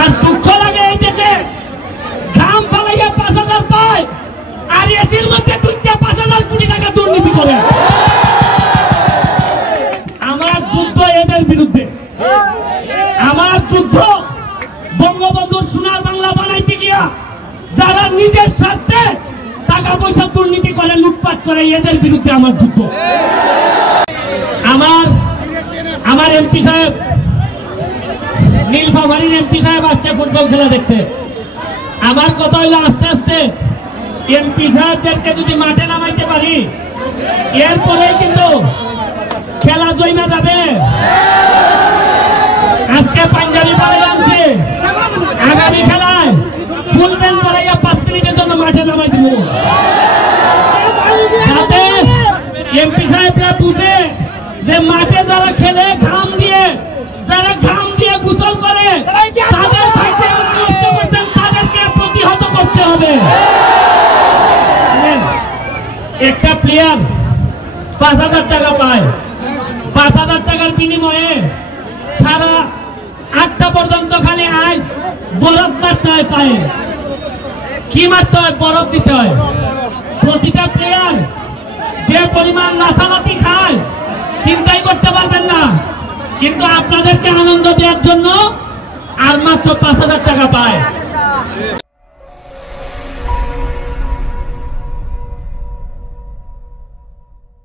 আর দুঃখ লাগে এই দেশে ঘাম ফালাইয়া 5,000 পায় আর এসির মধ্যে ঢুকিয়া 5,000 কোটি টাকা দুর্নীতি করে। আমার যুদ্ধ এদের বিরুদ্ধে, আমার যুদ্ধ বঙ্গবন্ধুর সোনার বাংলা বানাইতে গিয়া যারা নিজের স্বার্থে টাকা পয়সা দুর্নীতি করে, লুটপাট করে, এদের বিরুদ্ধে আমার যুদ্ধ। আমার এমপি সাহেব, নীলফামারীর এমপি সাহেব আসছে ফুটবল খেলা দেখতে। আমার কথা হইলো আস্তে আস্তে এমপি সাহেবদেরকে যদি মাঠে নামাইতে পারি, এরপরে কিন্তু খেলা জমা যাবে। আজকে পাঞ্জাবি পরে আনছে, আগামী খেলায় ফুল প্যান্ট পরাইয়া 5 মিনিটের জন্য মাঠে নামাই দিব, যাতে এমপি সাহেবরা বুঝে যে মাঠে যারা খেলে ঘাম দিয়ে, যারা ঘাম দিয়ে গোসল করে, তাদেরকে প্রতিহত করতে হবে। একটা প্লেয়ার 5,000 টাকা পায়, 5,000 টাকার বিনিময়ে সারা 8টা পর্যন্ত খালি আইস বরফ মারতে হয় পায়ে। কি মারতে হয়? বরফ দিতে হয়। প্রতিটা প্লেয়ার যে পরিমাণ লাথালাথি খায় চিন্তাই করতে পারবেন না, কিন্তু আপনাদেরকে আনন্দ দেওয়ার জন্য আর মাত্র 5,000 টাকা পায়।